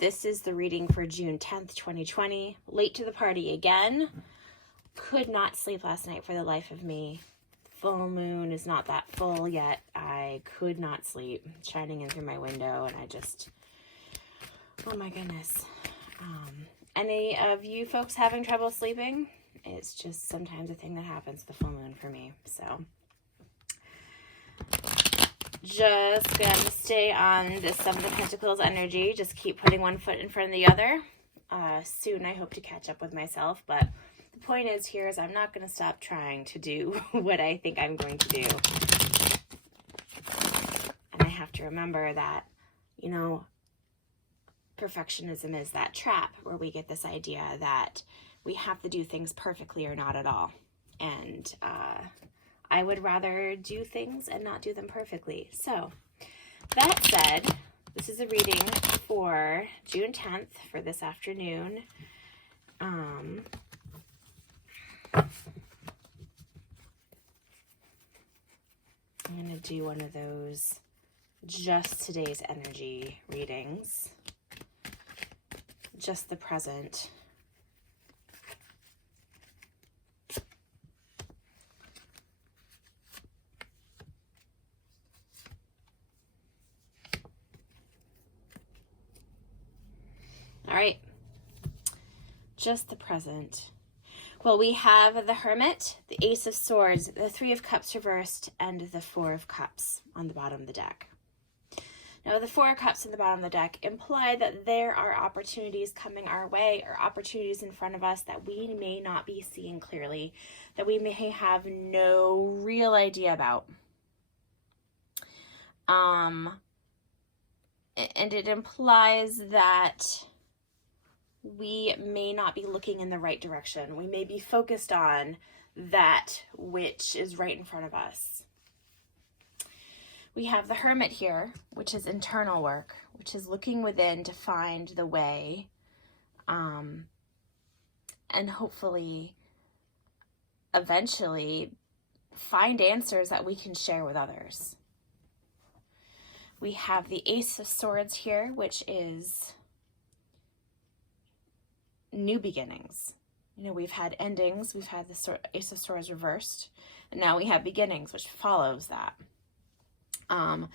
This is the reading for June 10th, 2020. Late to the party again. Could not sleep last night for the life of me. Full moon is not that full yet. I could not sleep. Shining in through my window, and I just, oh my goodness. Any of you folks having trouble sleeping? It's just sometimes a thing that happens, the full moon for me. So just gonna stay on this Seven of Pentacles energy. Just keep putting one foot in front of the other. Soon I hope to catch up with myself, but the point is here is I'm not going to stop trying to do what I think I'm going to do. And I have to remember that, you know, perfectionism is that trap where we get this idea that we have to do things perfectly or not at all. And I would rather do things and not do them perfectly. So that said, this is a reading for June 10th for this afternoon. I'm going to do one of those just today's energy readings. Just the present. All right, just the present. Well, we have the Hermit, the Ace of Swords, the Three of Cups reversed, and the Four of Cups on the bottom of the deck. Now, the Four of Cups on the bottom of the deck imply that there are opportunities coming our way, or opportunities in front of us that we may not be seeing clearly, that we may have no real idea about. And it implies that we may not be looking in the right direction. We may be focused on that which is right in front of us. We have the Hermit here, which is internal work, which is looking within to find the way, and hopefully, eventually, find answers that we can share with others. We have the Ace of Swords here, which is new beginnings. You know, we've had endings, we've had the Ace of Swords reversed, and now we have beginnings, which follows that. The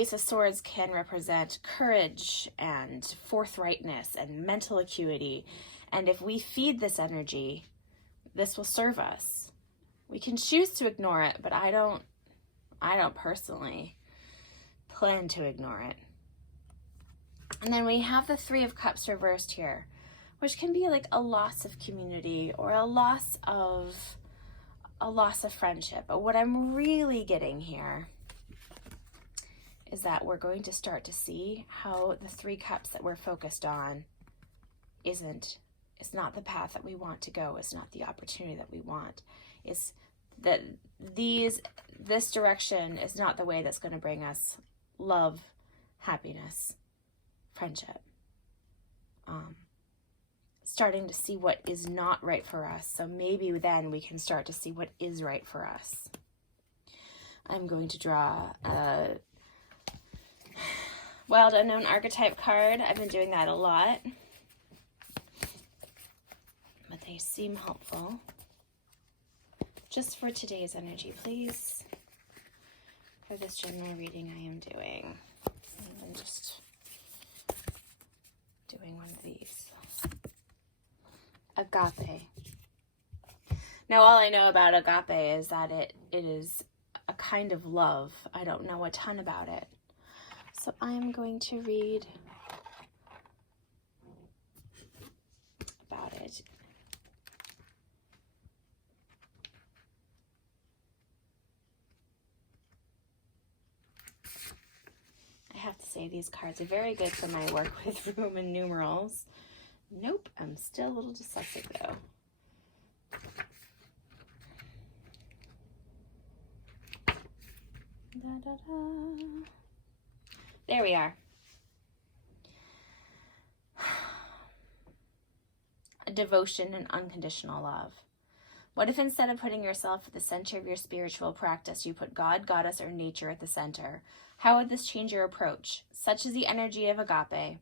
Ace of Swords can represent courage and forthrightness and mental acuity, and if we feed this energy, this will serve us. We can choose to ignore it, but I don't personally plan to ignore it. And then we have the Three of Cups reversed here, which can be like a loss of community or a loss of friendship. But what I'm really getting here is that we're going to start to see how the Three Cups that we're focused on it's not the path that we want to go. It's not the opportunity that we want. It's that this direction is not the way that's going to bring us love, happiness, friendship. Starting to see what is not right for us. So maybe then we can start to see what is right for us. I'm going to draw a Wild Unknown Archetype card. I've been doing that a lot. But they seem helpful. Just for today's energy, please. For this general reading I am doing. I'm just doing one of these. Agape. Now, all I know about agape is that it is a kind of love. I don't know a ton about it. So I am going to read about it. I have to say these cards are very good for my work with Roman numerals. Nope, I'm still a little dyslexic though. Da, da, da. There we are. A devotion and unconditional love. What if instead of putting yourself at the center of your spiritual practice, you put God, Goddess, or nature at the center? How would this change your approach? Such is the energy of agape.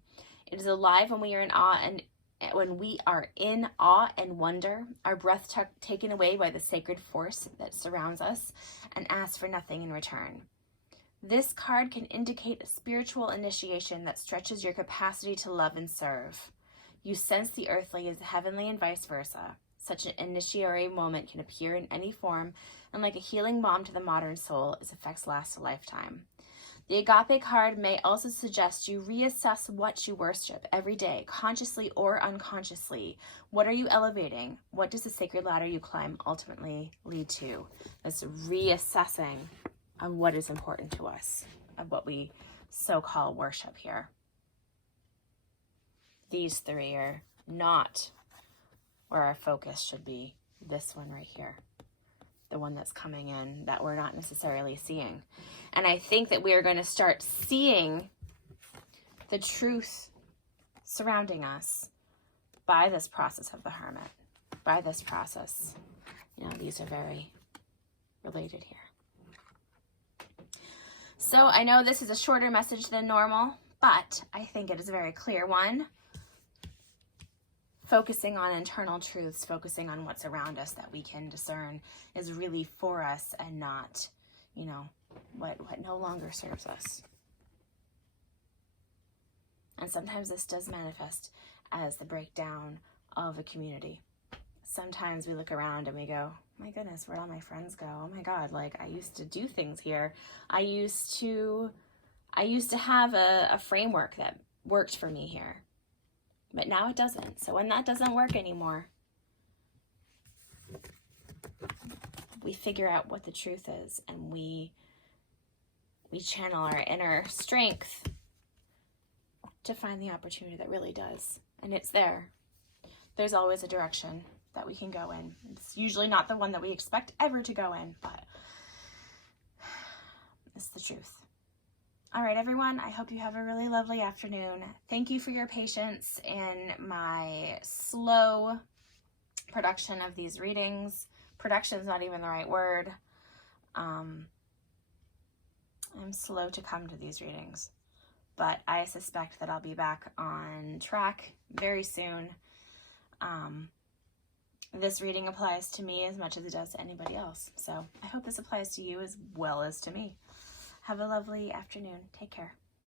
It is alive when we are in awe and when we are in awe and wonder, our breath taken away by the sacred force that surrounds us, and ask for nothing in return. This card can indicate a spiritual initiation that stretches your capacity to love and serve. You sense the earthly as heavenly and vice versa. Such an initiatory moment can appear in any form, and like a healing balm to the modern soul, its effects last a lifetime. The Agape card may also suggest you reassess what you worship every day, consciously or unconsciously. What are you elevating? What does the sacred ladder you climb ultimately lead to? That's reassessing of what is important to us, of what we so-called worship here. These three are not where our focus should be. This one right here, the one that's coming in that we're not necessarily seeing. And I think that we are going to start seeing the truth surrounding us by this process of the Hermit, by this process. You know, these are very related here. So I know this is a shorter message than normal, but I think it is a very clear one. Focusing on internal truths, focusing on what's around us that we can discern is really for us and not, you know, what no longer serves us. And sometimes this does manifest as the breakdown of a community. Sometimes we look around and we go, my goodness, where'd all my friends go? Oh my God, like I used to do things here. I used to have a framework that worked for me here. But now it doesn't. So when that doesn't work anymore, we figure out what the truth is, and we channel our inner strength to find the opportunity that really does. And it's there. There's always a direction that we can go in. It's usually not the one that we expect ever to go in, but it's the truth. All right, everyone, I hope you have a really lovely afternoon. Thank you for your patience in my slow production of these readings. Production is not even the right word. I'm slow to come to these readings, but I suspect that I'll be back on track very soon. This reading applies to me as much as it does to anybody else. So I hope this applies to you as well as to me. Have a lovely afternoon. Take care.